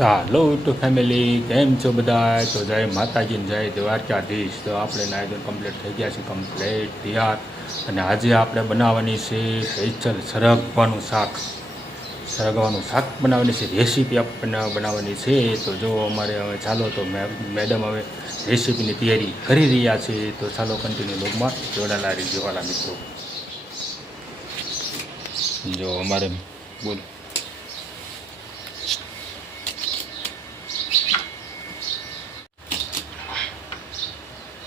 ચાલો two family, કેમ છો બધા? તો જય માતાજીને જય દ્વારકાધીશ. તો આપણે આયોજન કમ્પ્લીટ થઈ ગયા છે કમ્પ્લીટ તૈયાર. અને આજે આપણે બનાવવાની છે સ્પેશિયલ સરગવાનું શાક. સરગવાનું શાક બનાવવાની છે, રેસીપી આપણને બનાવવાની છે. તો જો અમારે હવે ચાલો તો મેડમ હવે રેસીપીની તૈયારી કરી રહ્યા છે. તો ચાલો કન્ટિન્યુ લોગમાં જોડાયેલા રહીજો વાલા મિત્રો. જો અમારે બોલો.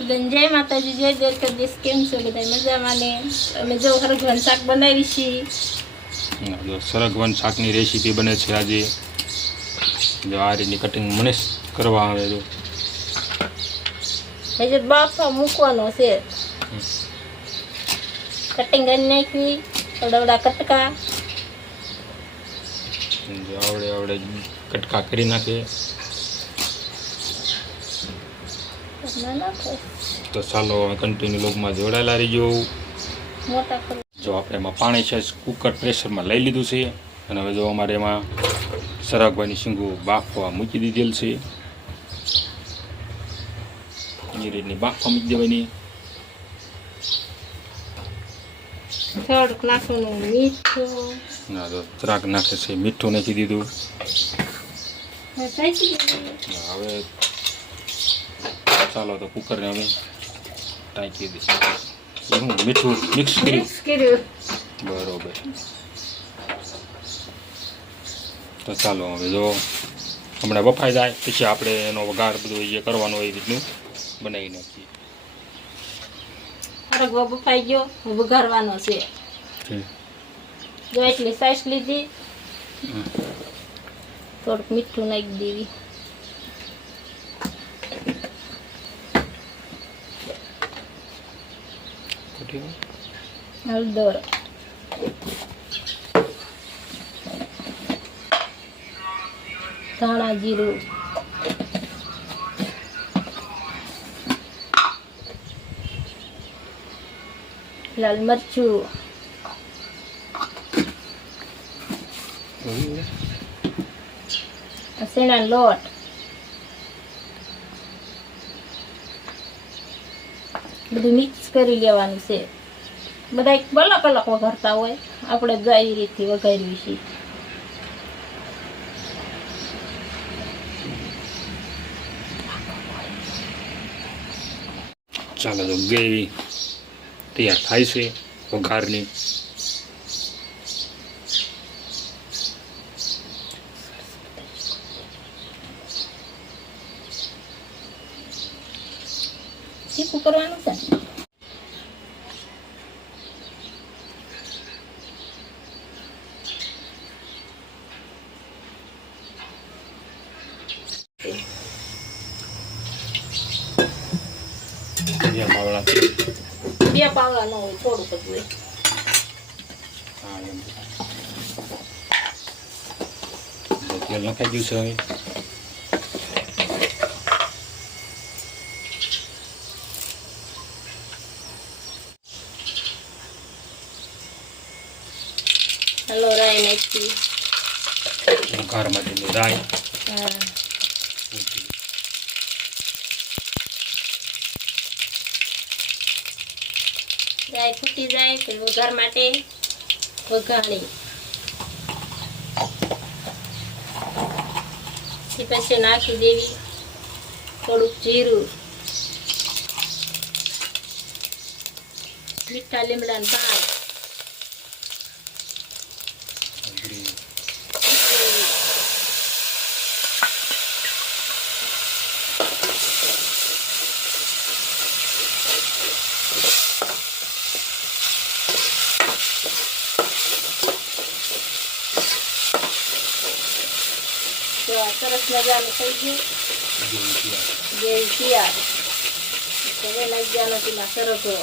બધાને જય માતાજી જય દ્વારકાધીશ કેમ છો બધા મજામાં ને? અમે જો હરગવાનું શાક બનાવી છીએ સરગવન શાકની રેસીપી બને છે આજે. જો આ રીતની કટિંગ મને કરવા આવે જો હજુ બાફા મૂકવાનો છે. કટિંગ કરી નાખવી થોડા કટકા. આવડે આવડે કટકા કરી નાખે ના નાખો તો ચાલો હવે કન્ટિન્યુ લોગમાં જોડાયેલા રહીજો. જો આપણે એમાં પાણી છે કુકર પ્રેશરમાં લઈ લીધું છે. અને હવે જો અમારે એમાં સરાગભાઈની શીંગો બાફવા મૂકી દીધેલ છે. એ રીતની બાફવા મૂકી દેવાની. ના તો જરાક નાખે છે મીઠું નાખી દીધું. હવે ચાલો તો કુકરને હવે ટાંકી દઈશું. હું મીઠું મિક્સ કર્યું? બરોબર. તો ચાલો હવે જો હમણાં બફાઈ જાય પછી આપણે એનો વઘાર બધું જે કરવાનો હોય એ રીતનું બનાવી નાખીએ. બફાઈ ગયો વઘારવાનો છે. જો એટલી સાઈસ લીધી થોડુંક મીઠું નાખી દેવી. હળદર. ધાણા જીરું. લાલ મરચું. શેણા લોટ. બધું મિક્સ કરી લેવાનું છે. બધા એક અલગ અલગ વઘારતા હોય. આપણે ગાય રીતથી વઘારવી છે ચાલો તો ગ્રેવી તૈયાર થાય છે વઘારની. શીખું કરવાનું છે ને? ધનિયા પાવડા બે પાવડા ન હોય થોડુંક જ હોય તેલ નખાઈ ગયું છે હવે હલો રાઈ નાખી વઘાર માટેની રાઈ હા રાઈ ફૂટી જાય તો વઘાર માટે વઘાણી. તે પછી નાખી દેવી. થોડુંક જીરું. મીઠા લીમડાનું પાન તો આ સરસ મજાનું થઈ ગયું. જે તૈયાર હવે નાખ્યાનો પેલા સરગવો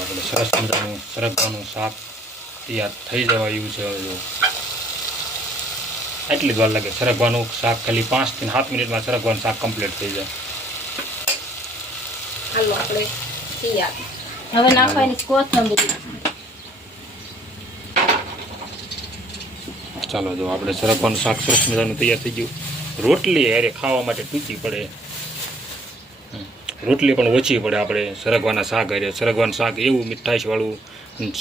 આપણે સરસ મજાનું સરગવાનું શાક તૈયાર થઈ જવા છે એટલી જ વાર લાગે સરગવાનું શાક ખાલી પાંચથી સાત મિનિટમાં સરગવાનું શાક કમ્પ્લીટ થઈ જાય. ચાલો જો આપણે સરગવાનું શાક સરસ મજાનું તૈયાર થઈ ગયું. રોટલી અરે ખાવા માટે ટૂંકી પડે. રોટલી પણ ઓછી પડે આપણે સરગવાના શાક હારે. સરગવાનું શાક એવું મીઠાઈશવાળું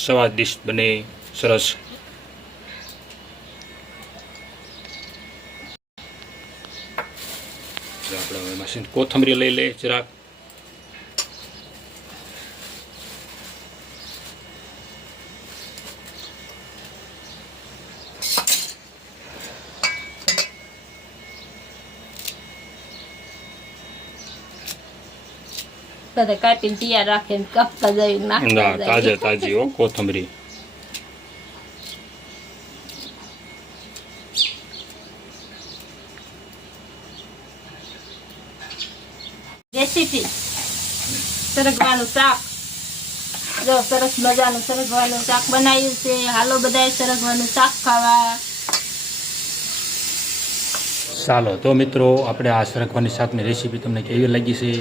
સ્વાદિષ્ટ બને સરસ. આપણે એમાં કોથમરી લઈ લે જરાક. બધા કાપીને તૈયાર રાખીને કાપતા ના નાખતા તાજે તાજી હો કોથમરી રેસીપી સરગવાનું શાક જો સરસ મજાનું સરગવાનું શાક બનાવ્યું છે હાલો બધાએ સરગવાનું શાક ખાવા ચાલો તો મિત્રો આપણે આ સરગવાની શાકની રેસીપી તમને કેવી લાગી છે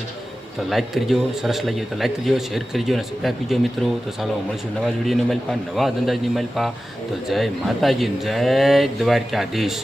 તો લાઇક કરજો, સરસ લાગી હોય તો લાઇક કરજો શેર કરજો અને સબસ્ક્રાઈબ કરજો મિત્રો. તો ચાલો મળશું નવા જોડીઓની માલપા, નવા ધંધાની માલપા. તો જય માતાજી જય દ્વારકાધીશ.